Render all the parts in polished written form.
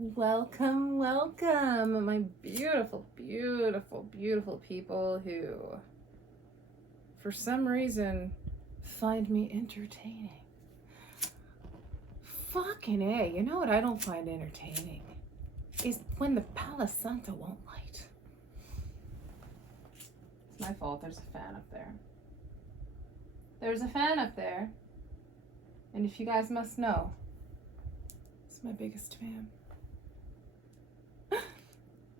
Welcome, welcome, my beautiful, beautiful, beautiful people who, for some reason, find me entertaining. Fucking A, you know what I don't find entertaining? Is when the Palo Santo won't light. It's my fault, there's a fan up there. There's a fan up there. And if you guys must know, it's my biggest fan.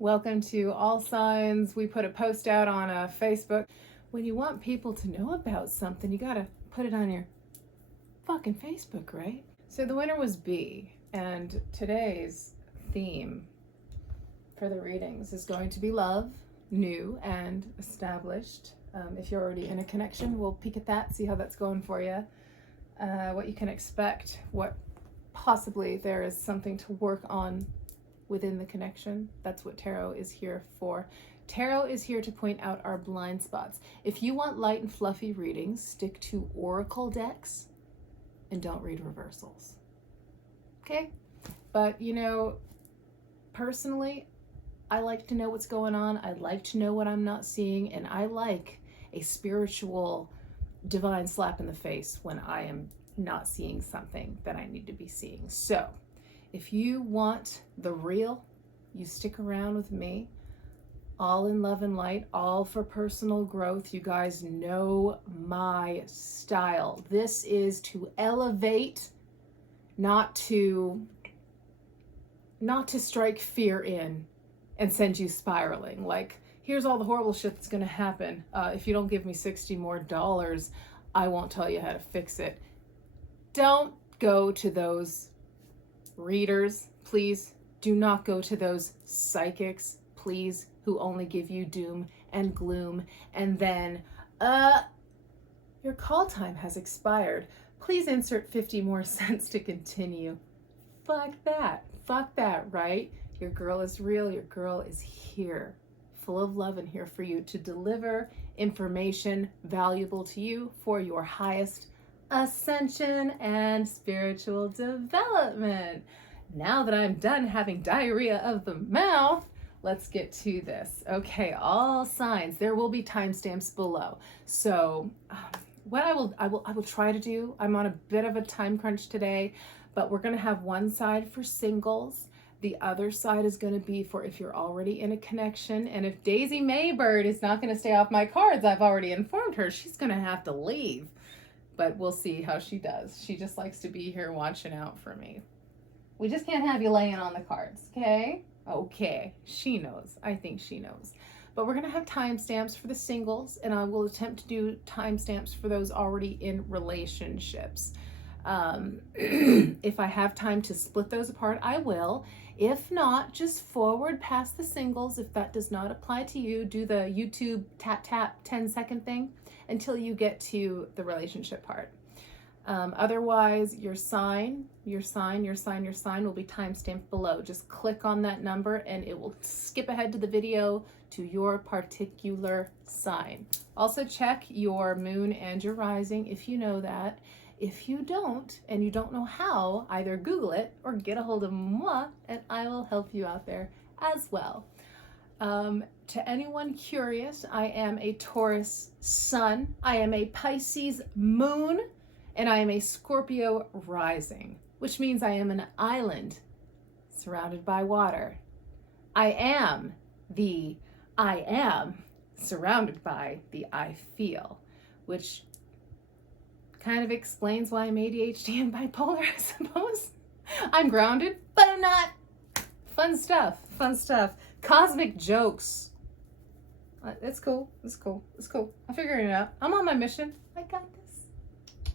Welcome to All Signs. We put a post out on Facebook. When you want people to know about something, you gotta put it on your fucking Facebook, right? So the winner was B, and today's theme for the readings is going to be love, new and established. If you're already in a connection, we'll peek at that, see how that's going for you, what you can expect, what possibly there is something to work on within the connection. That's what tarot is here for. Tarot is here to point out our blind spots. If you want light and fluffy readings, stick to oracle decks and don't read reversals. Okay? But you know, personally, I like to know what's going on. I like to know what I'm not seeing, and I like a spiritual divine slap in the face when I am not seeing something that I need to be seeing. So if you want the real, you stick around with me. All in love and light, all for personal growth. You guys know my style. This is to elevate, not to strike fear in and send you spiraling. Like, here's all the horrible shit that's gonna happen. If you don't give me $60 more, I won't tell you how to fix it. Don't go to those readers, please. Do not go to those psychics, please, who only give you doom and gloom. And then, your call time has expired. Please insert 50 more cents to continue. Fuck that, right? Your girl is real, your girl is here, full of love and here for you to deliver information valuable to you for your highest ascension and spiritual development. Now that I'm done having diarrhea of the mouth, let's get to this. Okay, all signs. There will be timestamps below. So what I will try to do, I'm on a bit of a time crunch today, but we're going to have one side for singles. The other side is going to be for if you're already in a connection. And if Daisy Maybird is not going to stay off my cards, I've already informed her she's going to have to leave. But we'll see how she does. She just likes to be here watching out for me. We just can't have you laying on the cards, okay? Okay, she knows. I think she knows. But we're gonna have timestamps for the singles, and I will attempt to do timestamps for those already in relationships. If I have time to split those apart, I will. If not, just forward past the singles. If that does not apply to you, do the YouTube tap 10-second thing until you get to the relationship part. Otherwise, your sign will be timestamped below. Just click on that number and it will skip ahead to the video to your particular sign. Also check your moon and your rising if you know that. If you don't, and you don't know how, either Google it or get a hold of moi and I will help you out there as well. To anyone curious, I am a Taurus sun, I am a Pisces moon, and I am a Scorpio rising, which means I am an island surrounded by water. I am surrounded by the I feel, which kind of explains why I'm ADHD and bipolar, I suppose. I'm grounded, but I'm not. Fun stuff. Cosmic jokes. It's cool. I'm figuring it out. I'm on my mission. I got this.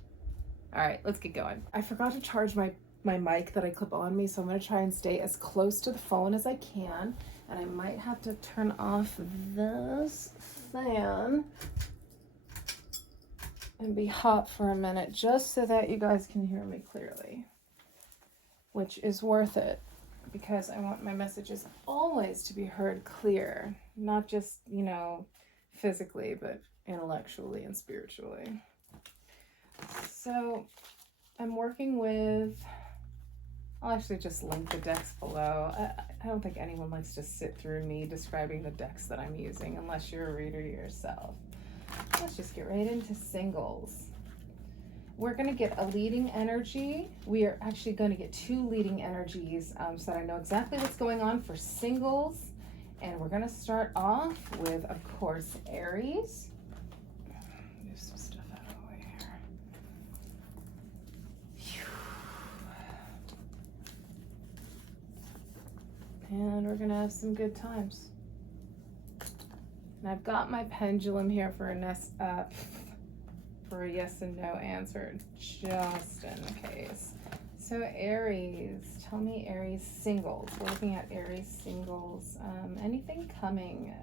All right, let's get going. I forgot to charge my mic that I clip on me, so I'm gonna try and stay as close to the phone as I can. And I might have to turn off this fan and be hot for a minute just so that you guys can hear me clearly, which is worth it because I want my messages always to be heard clear, not just, physically, but intellectually and spiritually. So I'm working with I'll actually just link the decks below. I don't think anyone likes to sit through me describing the decks that I'm using unless you're a reader yourself. Let's just get right into singles. We're going to get a leading energy. We are actually going to get two leading energies so that I know exactly what's going on for singles. And we're going to start off with, of course, Aries. Move some stuff out of the way here. And we're going to have some good times. And I've got my pendulum here for a yes and no answer, just in case. So Aries, tell me Aries singles. We're looking at Aries singles. Anything coming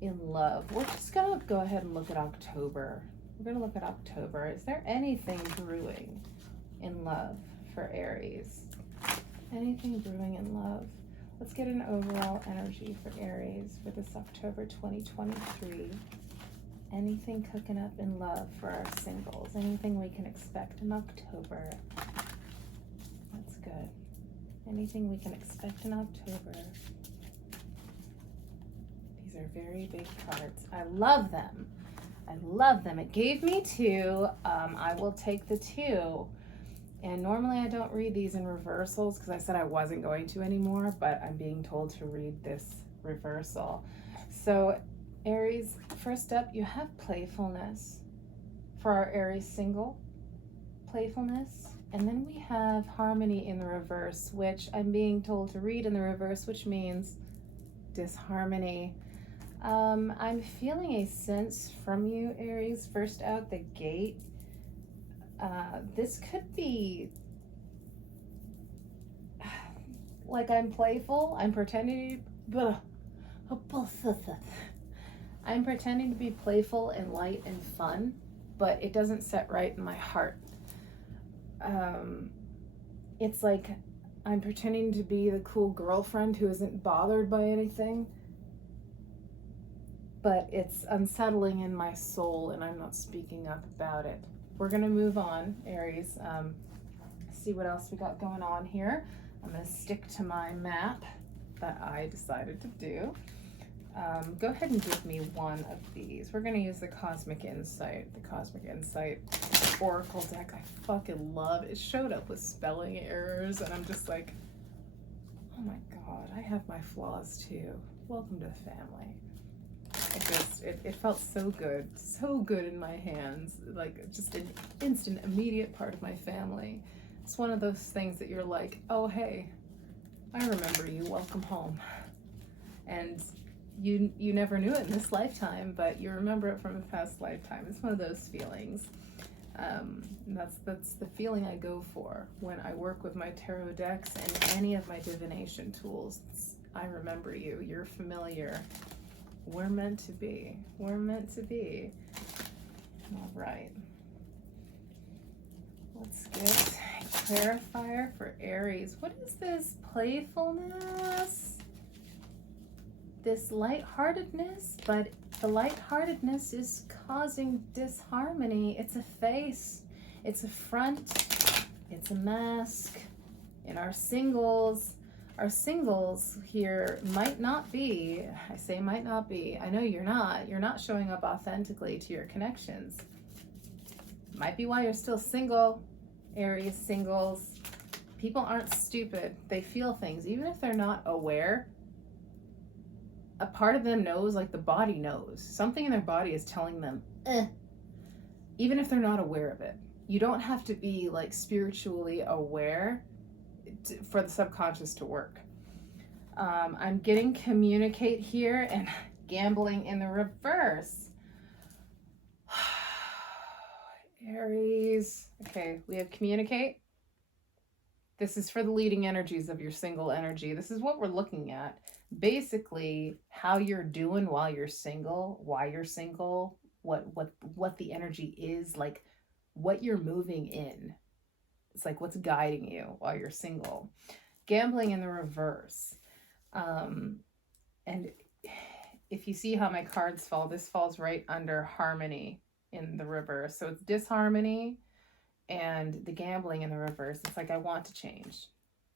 in love? We're just gonna go ahead and look at October. We're gonna look at October. Is there anything brewing in love for Aries? Anything brewing in love? Let's get an overall energy for Aries for this October 2023. Anything cooking up in love for our singles? Anything we can expect in October? That's good. Anything we can expect in October? These are very big cards. I love them. I love them. It gave me two. I will take the two. And normally I don't read these in reversals because I said I wasn't going to anymore, but I'm being told to read this reversal. So Aries, first up, you have playfulness for our Aries single, playfulness. And then we have harmony in the reverse, which I'm being told to read in the reverse, which means disharmony. I'm feeling a sense from you, Aries, first out the gate. This could be like I'm playful. I'm pretending I'm pretending to be playful and light and fun, but it doesn't set right in my heart. It's like I'm pretending to be the cool girlfriend who isn't bothered by anything, but it's unsettling in my soul and I'm not speaking up about it. We're gonna move on, Aries. See what else we got going on here. I'm gonna stick to my map that I decided to do. Go ahead and give me one of these. We're gonna use the Cosmic Insight Oracle deck. I fucking love it. It showed up with spelling errors and I'm just like, oh my God, I have my flaws too. Welcome to the family. It felt so good in my hands, like just an instant, immediate part of my family. It's one of those things that you're like, oh hey, I remember you, welcome home. And you never knew it in this lifetime, but you remember it from a past lifetime. It's one of those feelings. That's the feeling I go for when I work with my tarot decks and any of my divination tools. I remember you, you're familiar. We're meant to be. We're meant to be. All right. Let's get a clarifier for Aries. What is this playfulness? This lightheartedness, but the lightheartedness is causing disharmony. It's a face, it's a front, it's a mask. In our singles here might not be, I say might not be, I know you're not showing up authentically to your connections. Might be why you're still single, Aries singles. People aren't stupid. They feel things, even if they're not aware. A part of them knows, like the body knows. Something in their body is telling them, even if they're not aware of it. You don't have to be like spiritually aware for the subconscious to work. I'm getting communicate here and gambling in the reverse. Aries. Okay, we have communicate. This is for the leading energies of your single energy. This is what we're looking at. Basically, how you're doing while you're single, why you're single, what the energy is, like what you're moving in. It's like what's guiding you while you're single. Gambling in the reverse. And if you see how my cards fall, this falls right under harmony in the reverse. So it's disharmony and the gambling in the reverse. It's like I want to change.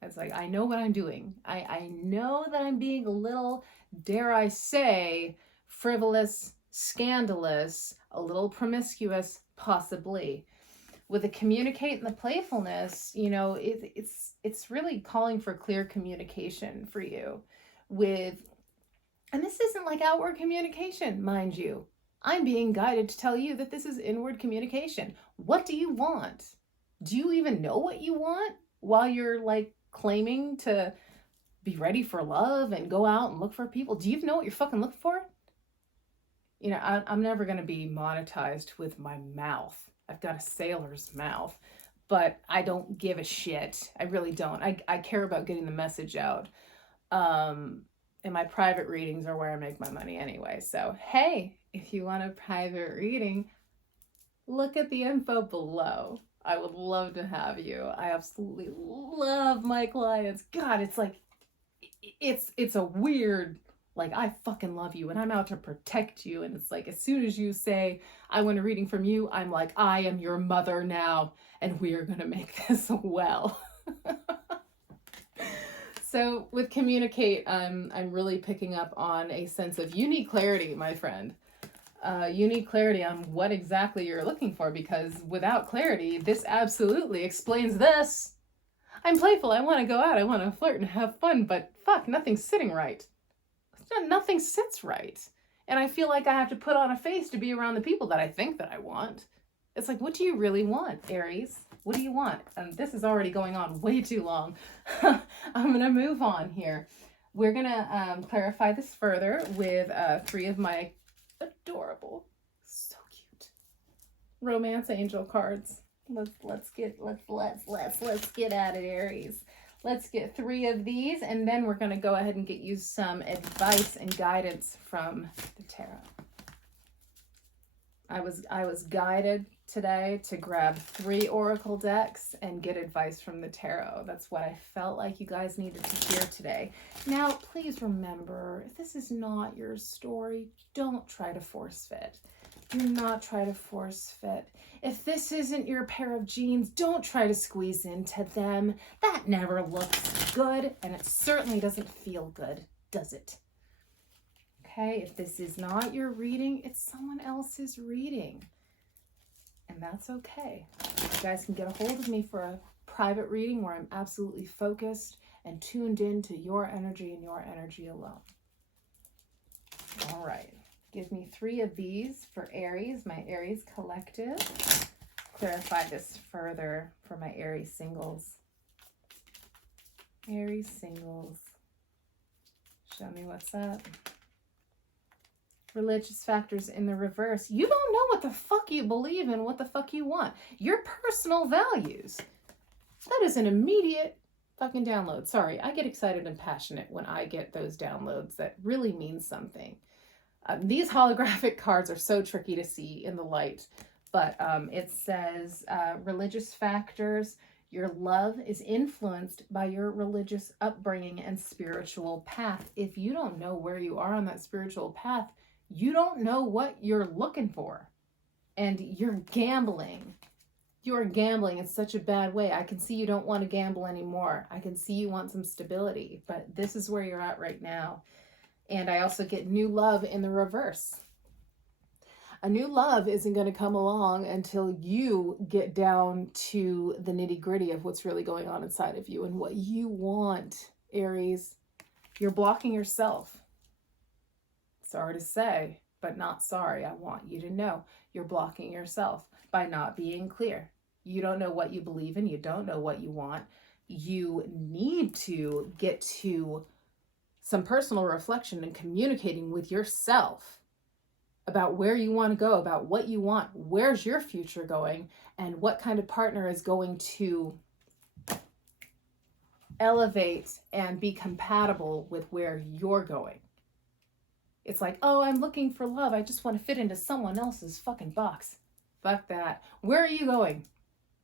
It's like, I know what I'm doing. I know that I'm being a little, dare I say, frivolous, scandalous, a little promiscuous, possibly. With the communicate and the playfulness, you know, it's really calling for clear communication for you. With, and this isn't like outward communication, mind you. I'm being guided to tell you that this is inward communication. What do you want? Do you even know what you want while you're like claiming to be ready for love and go out and look for people? Do you even know what you're fucking looking for? You know, I'm never going to be monetized with my mouth. I've got a sailor's mouth, but I don't give a shit. I really don't. I care about getting the message out. And my private readings are where I make my money anyway. So, hey, if you want a private reading, look at the info below. I would love to have you. I absolutely love my clients. God, it's like, it's a weird, like, I fucking love you and I'm out to protect you. And it's like, as soon as you say, I want a reading from you, I'm like, I am your mother now and we are going to make this well. So with communicate, I'm really picking up on a sense of you need clarity, my friend. You need clarity on what exactly you're looking for, because without clarity, this absolutely explains this. I'm playful. I want to go out. I want to flirt and have fun, but fuck, nothing's sitting right. Nothing sits right. And I feel like I have to put on a face to be around the people that I think that I want. It's like, what do you really want, Aries? What do you want? And this is already going on way too long. I'm going to move on here. We're going to clarify this further with 3 of my adorable, so cute romance angel cards. Let's get at it, Aries. Let's get 3 of these, and then we're going to go ahead and get you some advice and guidance from the tarot. I was guided today to grab 3 oracle decks and get advice from the tarot. That's what I felt like you guys needed to hear today. Now, please remember, if this is not your story, don't try to force fit. Do not try to force fit. If this isn't your pair of jeans, don't try to squeeze into them. That never looks good, and it certainly doesn't feel good, does it? Okay, if this is not your reading, it's someone else's reading. And that's okay. You guys can get a hold of me for a private reading where I'm absolutely focused and tuned in to your energy and your energy alone. All right. Give me 3 of these for Aries, my Aries collective. Clarify this further for my Aries singles. Aries singles. Show me what's up. Religious factors in the reverse. You don't know what the fuck you believe in, what the fuck you want. Your personal values. That is an immediate fucking download. Sorry, I get excited and passionate when I get those downloads. That really means something. These holographic cards are so tricky to see in the light, but it says religious factors. Your love is influenced by your religious upbringing and spiritual path. If you don't know where you are on that spiritual path, you don't know what you're looking for, and you're gambling. You're gambling in such a bad way. I can see you don't want to gamble anymore. I can see you want some stability, but this is where you're at right now. And I also get new love in the reverse. A new love isn't going to come along until you get down to the nitty-gritty of what's really going on inside of you and what you want, Aries. You're blocking yourself. Sorry to say, but not sorry. I want you to know you're blocking yourself by not being clear. You don't know what you believe in. You don't know what you want. You need to get to some personal reflection and communicating with yourself about where you want to go, about what you want, where's your future going, and what kind of partner is going to elevate and be compatible with where you're going. It's like, oh, I'm looking for love. I just want to fit into someone else's fucking box. Fuck that. Where are you going?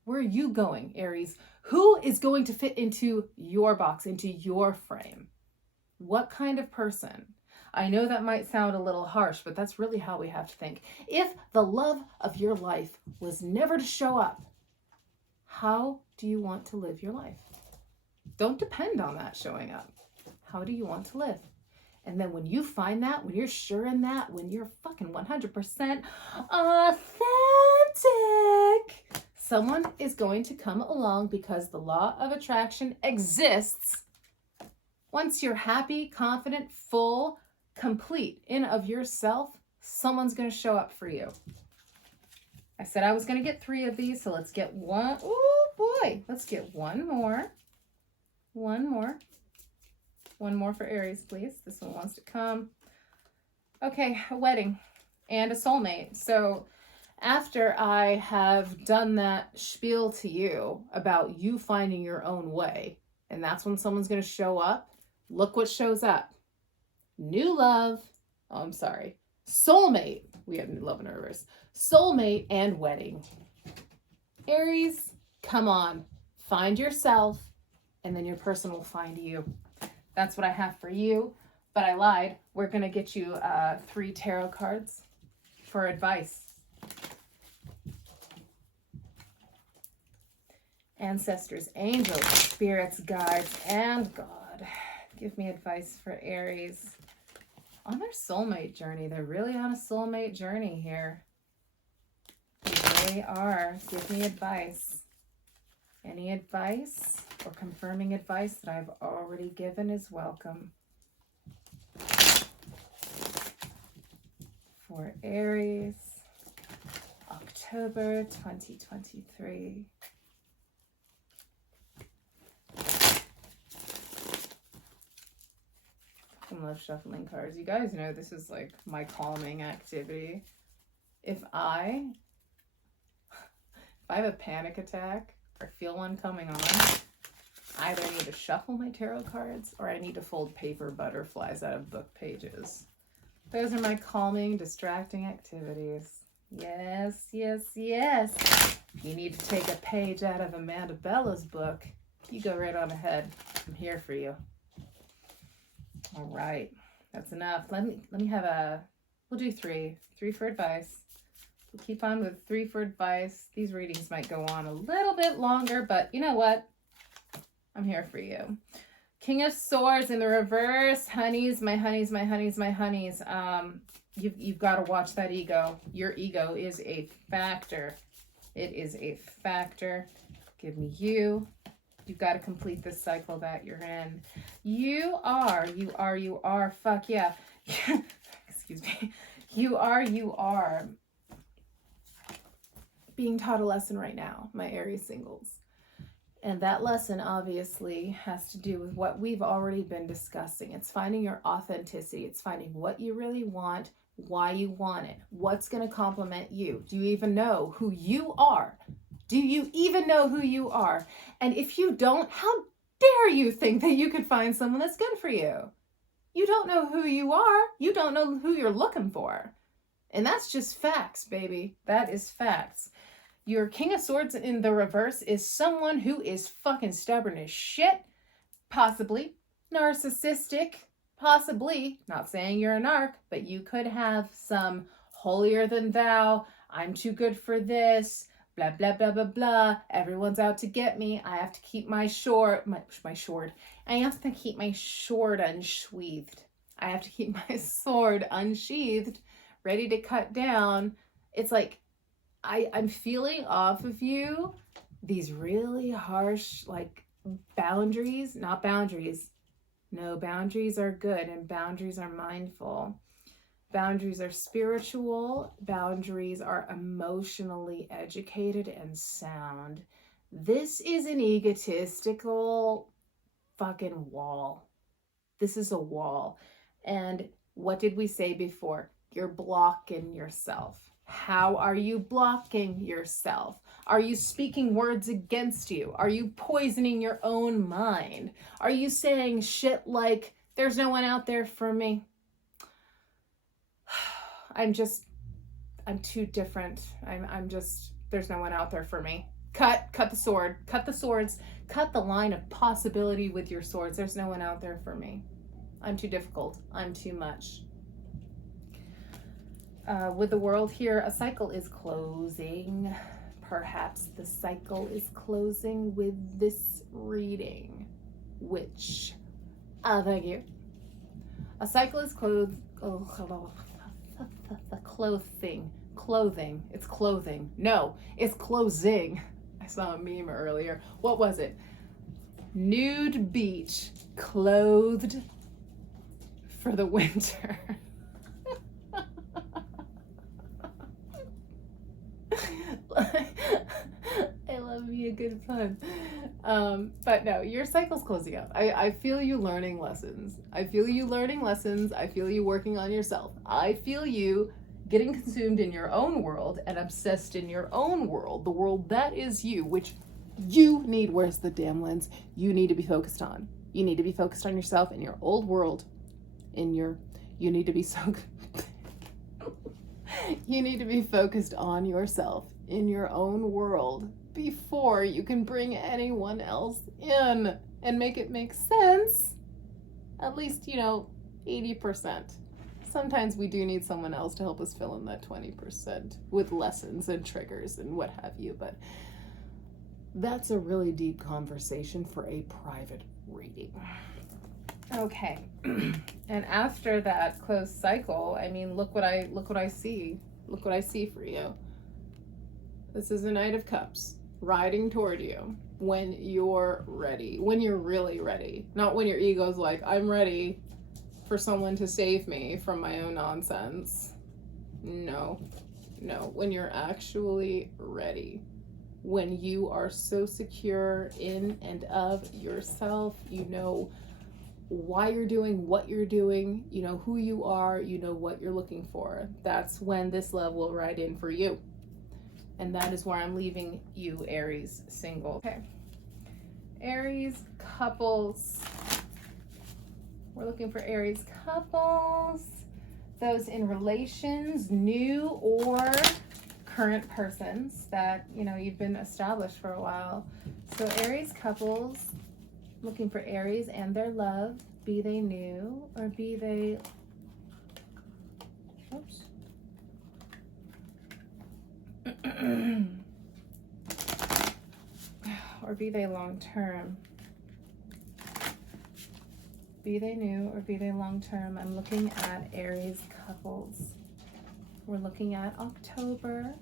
Where are you going, Aries? Who is going to fit into your box, into your frame? What kind of person? I know that might sound a little harsh, but that's really how we have to think. If the love of your life was never to show up, how do you want to live your life? Don't depend on that showing up. How do you want to live? And then when you find that, when you're sure in that, when you're fucking 100% authentic, someone is going to come along because the law of attraction exists. Once you're happy, confident, full, complete in of yourself, someone's going to show up for you. I said I was going to get 3 of these, so let's get one. Oh boy, let's get one more. One more. One more for Aries, please. This one wants to come. Okay, a wedding and a soulmate. So after I have done that spiel to you about you finding your own way, and that's when someone's going to show up, look what shows up. New love. Oh, I'm sorry. Soulmate. We have new love in reverse. Soulmate and wedding. Aries, come on. Find yourself, and then your person will find you. That's what I have for you, but I lied. We're going to get you 3 tarot cards for advice. Ancestors, angels, spirits, guides, and God. Give me advice for Aries. On their soulmate journey. They're really on a soulmate journey here. They are. Give me advice. Any advice or confirming advice that I've already given is welcome. For Aries, October 2023. I love shuffling cards. You guys know this is like my calming activity. If I have a panic attack or feel one coming on, I either need to shuffle my tarot cards or I need to fold paper butterflies out of book pages. Those are my calming, distracting activities. Yes, yes, yes. If you need to take a page out of Amanda Bella's book, you go right on ahead. I'm here for you. All right, that's enough. Let me have we'll do 3 for advice. We'll keep on with 3 for advice. These readings might go on a little bit longer, but you know what? I'm here for you. King of Swords in the reverse. Honeys, my honeys, my honeys, my honeys. You've got to watch that ego. Your ego is a factor. It is a factor. Give me you. You've got to complete this cycle that you're in. You are. Fuck yeah. Excuse me. You are being taught a lesson right now, my Aries singles. And that lesson obviously has to do with what we've already been discussing. It's finding your authenticity. It's finding what you really want, why you want it, what's going to complement you. Do you even know who you are? Do you even know who you are? And if you don't, how dare you think that you could find someone that's good for you? You don't know who you are. You don't know who you're looking for. And that's just facts, baby. That is facts. Your King of Swords in the reverse is someone who is fucking stubborn as shit. Possibly narcissistic. Possibly, not saying you're a narc, but you could have some holier than thou. I'm too good for this. Blah, blah, blah, blah, blah. Everyone's out to get me. I have to keep my sword unsheathed. I have to keep my sword unsheathed. I have to keep my sword unsheathed, ready to cut down. It's like, I'm feeling off of you these really harsh, like, boundaries. Not boundaries. No, boundaries are good and boundaries are mindful. Boundaries are spiritual. Boundaries are emotionally educated and sound. This is an egotistical fucking wall. This is a wall. And what did we say before? You're blocking yourself. How are you blocking yourself? Are you speaking words against you? Are you poisoning your own mind? Are you saying shit like, there's no one out there for me? I'm too different. There's no one out there for me. Cut the sword, cut the swords, cut the line of possibility with your swords. There's no one out there for me. I'm too difficult. I'm too much. With the world here, a cycle is closing. Perhaps the cycle is closing with this reading. which, thank you. A cycle is clothing. It's clothing. No, it's closing. I saw a meme earlier. What was it? Nude beach, clothed for the winter. I love me a good pun. But no, your cycle's closing up. I feel you learning lessons. I feel you learning lessons. I feel you working on yourself. I feel you getting consumed in your own world and obsessed in your own world, the world that is you, which you need. Where's the damn lens? You need to be focused on. You need to be focused on yourself in your old world. You need to be you need to be focused on yourself in your own world before you can bring anyone else in and make it make sense. At least, 80%. Sometimes we do need someone else to help us fill in that 20% with lessons and triggers and what have you, but that's a really deep conversation for a private reading. Okay. And after that closed cycle, I mean, look what I see. Look what I see for you. This is a Knight of Cups riding toward you when you're ready, when you're really ready. Not when your ego's like, I'm ready for someone to save me from my own nonsense. No, when you're actually ready. When you are so secure in and of yourself, you know why you're doing what you're doing, you know who you are, you know what you're looking for. That's when this love will ride in for you. And that is where I'm leaving you, Aries, single. Okay. Aries couples. We're looking for Aries couples. Those in relations, new or current persons that, you've been established for a while. So Aries couples, looking for Aries and their love, be they new or be they, or be they long-term. Be they new or be they long-term. I'm looking at Aries couples. We're looking at October.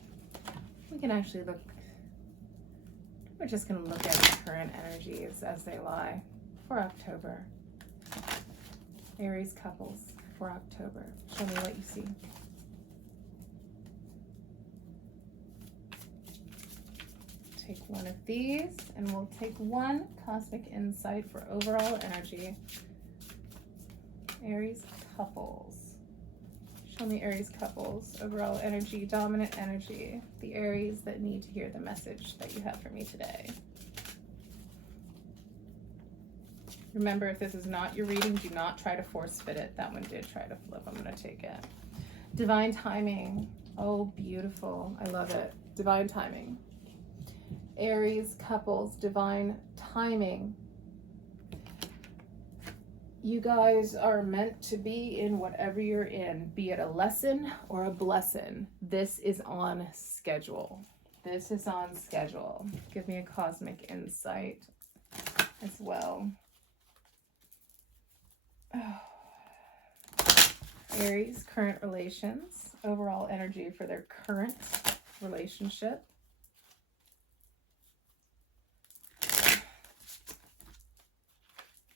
We can actually look. We're just going to look at the current energies as they lie for October. Aries couples for October. Show me what you see. Take one of these and we'll take one cosmic insight for overall energy. Aries couples. Show me Aries couples, overall energy, dominant energy, the Aries that need to hear the message that you have for me today. Remember, if this is not your reading, do not try to force fit it. That one did try to flip. I'm going to take it. Divine timing. Oh, beautiful. I love it. Divine timing. Aries couples, divine timing. You guys are meant to be in whatever you're in, be it a lesson or a blessing. This is on schedule. This is on schedule. Give me a cosmic insight as well. Oh. Aries, current relations, overall energy for their current relationship.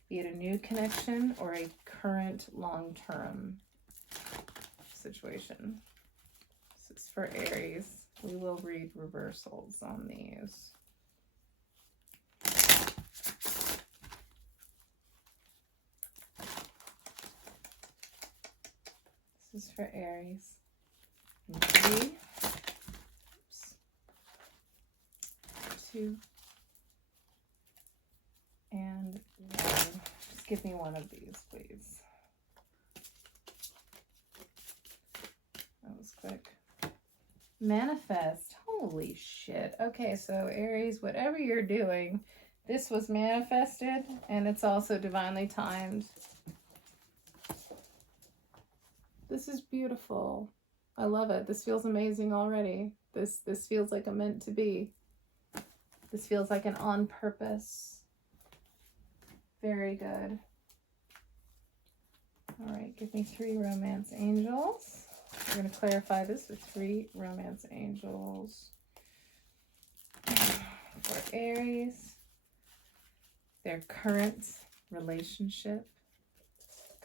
Be it a new connection or a current long-term situation. This is for Aries. We will read reversals on these. This is for Aries. 3, 2, and 1. Just give me one of these, please. That was quick. Manifest. Holy shit. Okay, so Aries, whatever you're doing, this was manifested, and it's also divinely timed. This is beautiful. I love it. This feels amazing already. This feels like a meant to be. This feels like an on purpose. Very good. All right, give me 3 romance angels. We're going to clarify this with 3 romance angels for Aries. Their current relationship,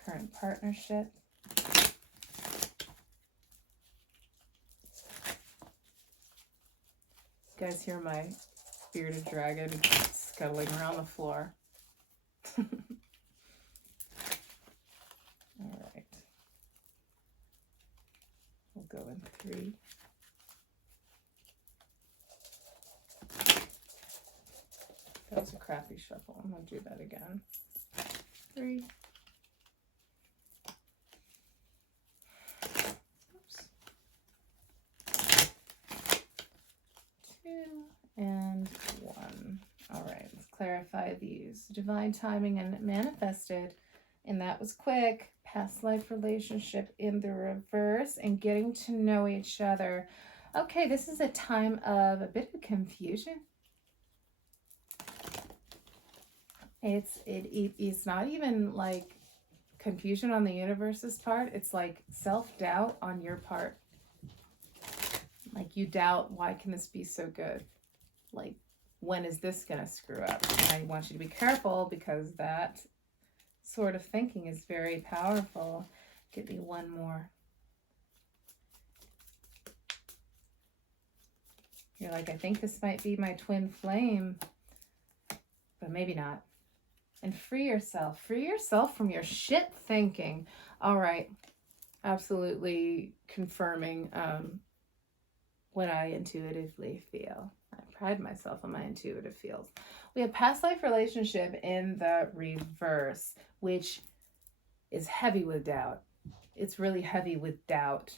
current partnership. You guys hear my bearded dragon scuttling around the floor. All right. We'll go in 3. That was a crappy shuffle. I'm going to do that again. 3. Oops. 2 and 1. All right, let's clarify these. Divine timing and manifested, and that was quick. Past life relationship in the reverse and getting to know each other. Okay, this is a time of a bit of confusion. It's not even like confusion on the universe's part. It's like self-doubt on your part. Like you doubt, why can this be so good? Like, when is this gonna screw up? And I want you to be careful because that sort of thinking is very powerful. Give me one more. You're like, I think this might be my twin flame, but maybe not. And free yourself. Free yourself from your shit thinking. All right. Absolutely confirming what I intuitively feel. I pride myself on my intuitive feels. We have past life relationship in the reverse, which is heavy with doubt. It's really heavy with doubt.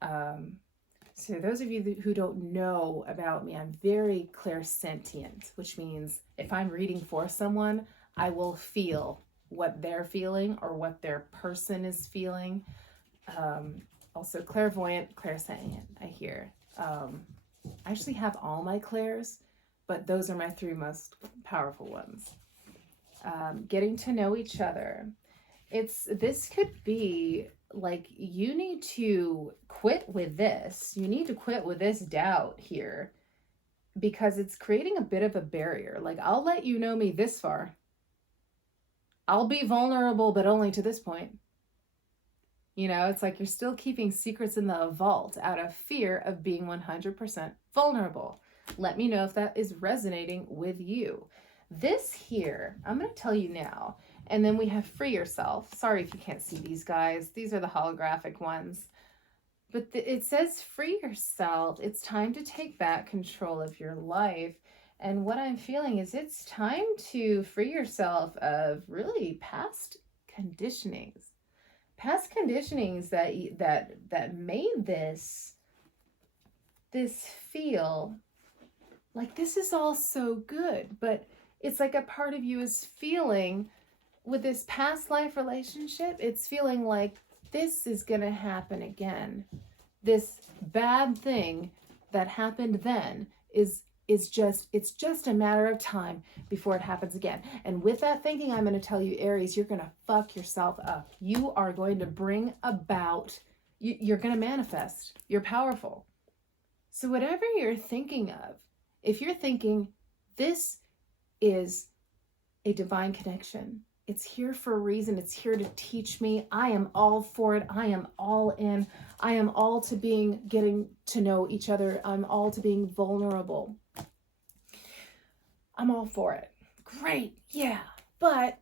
So those of you who don't know about me, I'm very clairsentient, which means if I'm reading for someone, I will feel what they're feeling or what their person is feeling. Also clairvoyant, clairsentient, I hear. I actually have all my clairs, but those are my 3 most powerful ones. Getting to know each other. This could be like, you need to quit with this. You need to quit with this doubt here because it's creating a bit of a barrier. Like, I'll let you know me this far. I'll be vulnerable, but only to this point. You know, it's like you're still keeping secrets in the vault out of fear of being 100% vulnerable. Let me know if that is resonating with you. This here, I'm going to tell you now. And then we have free yourself. Sorry if you can't see these guys. These are the holographic ones. But it says free yourself. It's time to take back control of your life. And what I'm feeling is it's time to free yourself of really past conditionings. Past conditionings that made this feel like this is all so good, but it's like a part of you is feeling with this past life relationship, it's feeling like this is gonna happen again. This bad thing that happened then it's just a matter of time before it happens again. And with that thinking, I'm going to tell you, Aries, you're going to fuck yourself up. You are going to bring about, you're going to manifest. You're powerful. So whatever you're thinking of, if you're thinking this is a divine connection, it's here for a reason. It's here to teach me. I am all for it. I am all in. I am all to getting to know each other. I'm all to being vulnerable. I'm all for it. Great. Yeah. But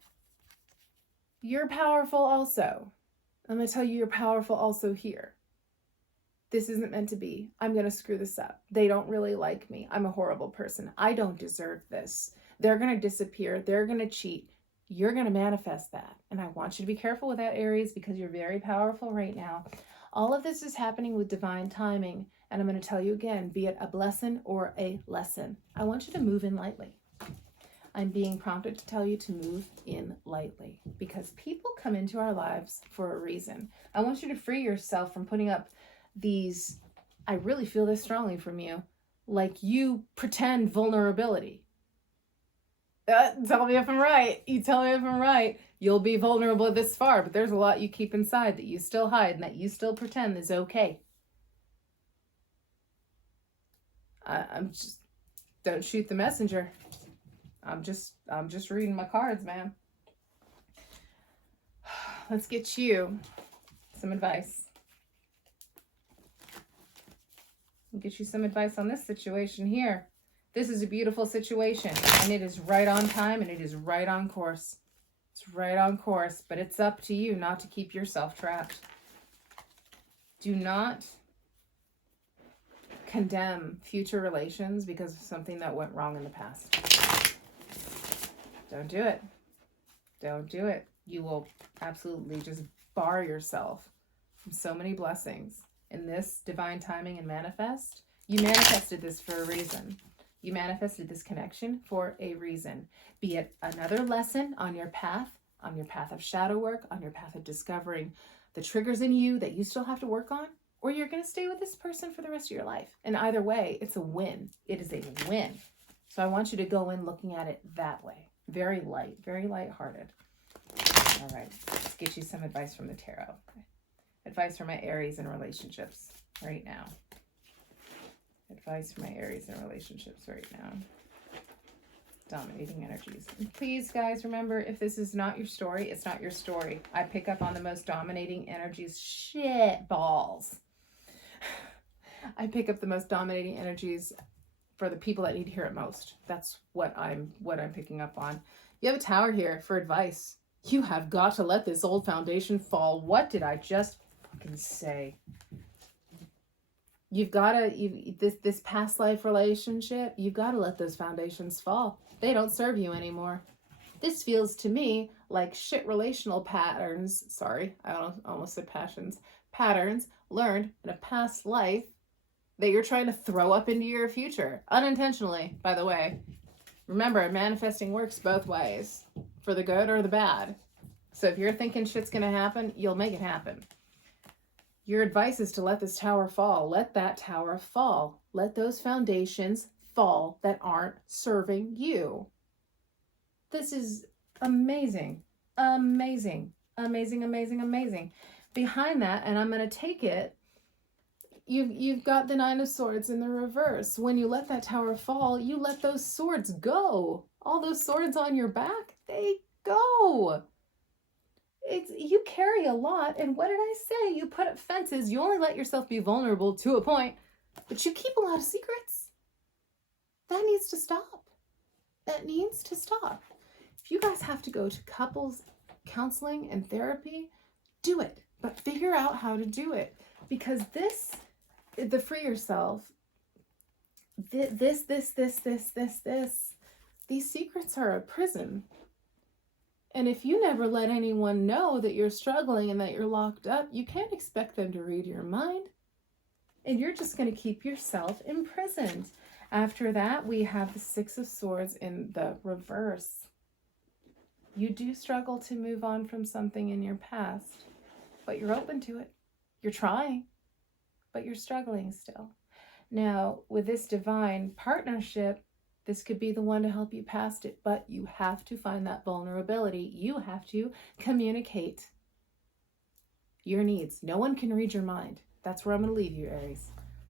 you're powerful also. I'm going to tell you, you're powerful also here. This isn't meant to be. I'm going to screw this up. They don't really like me. I'm a horrible person. I don't deserve this. They're going to disappear. They're going to cheat. You're going to manifest that. And I want you to be careful with that, Aries, because you're very powerful right now. All of this is happening with divine timing. And I'm going to tell you again, be it a blessing or a lesson. I want you to move in lightly. I'm being prompted to tell you to move in lightly because people come into our lives for a reason. I want you to free yourself from putting up these, I really feel this strongly from you, like you pretend vulnerability. Tell me if I'm right. You tell me if I'm right. You'll be vulnerable this far, but there's a lot you keep inside that you still hide and that you still pretend is okay. I'm just, don't shoot the messenger. I'm just reading my cards, man. Let's get you some advice. I'll get you some advice on this situation here. This is a beautiful situation, and it is right on time, and it is right on course. It's right on course, but it's up to you not to keep yourself trapped. Do not condemn future relations because of something that went wrong in the past. Don't do it. Don't do it. You will absolutely just bar yourself from so many blessings. In this divine timing and manifest, you manifested this for a reason. You manifested this connection for a reason. Be it another lesson on your path of shadow work, on your path of discovering the triggers in you that you still have to work on, or you're going to stay with this person for the rest of your life. And either way, it's a win. It is a win. So I want you to go in looking at it that way. Very light, very lighthearted. All right, let's get you some advice from the tarot. Okay. Advice for my Aries in relationships right now. Advice for my Aries in relationships right now. Dominating energies. And please, guys, remember, if this is not your story, it's not your story. I pick up on the most dominating energies. Shit balls. I pick up the most dominating energies for the people that need to hear it most. That's what I'm picking up on. You have a Tower here for advice. You have got to let this old foundation fall. What did I just fucking say? You've got to, this past life relationship, you've got to let those foundations fall. They don't serve you anymore. This feels to me like shit relational patterns. Sorry, I almost said passions. Patterns learned in a past life that you're trying to throw up into your future. Unintentionally, by the way. Remember, manifesting works both ways. For the good or the bad. So if you're thinking shit's going to happen, you'll make it happen. Your advice is to let this tower fall. Let that tower fall. Let those foundations fall that aren't serving you. This is amazing. Amazing. Amazing, amazing, amazing. Behind that, and I'm going to take it, you've got the Nine of Swords in the reverse. When you let that tower fall, you let those swords go. All those swords on your back, they go. You carry a lot, and what did I say? You put up fences. You only let yourself be vulnerable to a point, but you keep a lot of secrets. That needs to stop. That needs to stop. If you guys have to go to couples counseling and therapy, do it, but figure out how to do it, because the free yourself, these secrets are a prison. And if you never let anyone know that you're struggling and that you're locked up, you can't expect them to read your mind. And you're just going to keep yourself imprisoned. After that, we have the Six of Swords in the reverse. You do struggle to move on from something in your past, but you're open to it. You're trying, but you're struggling still. Now, with this divine partnership, this could be the one to help you past it, but you have to find that vulnerability. You have to communicate your needs. No one can read your mind. That's where I'm going to leave you, Aries.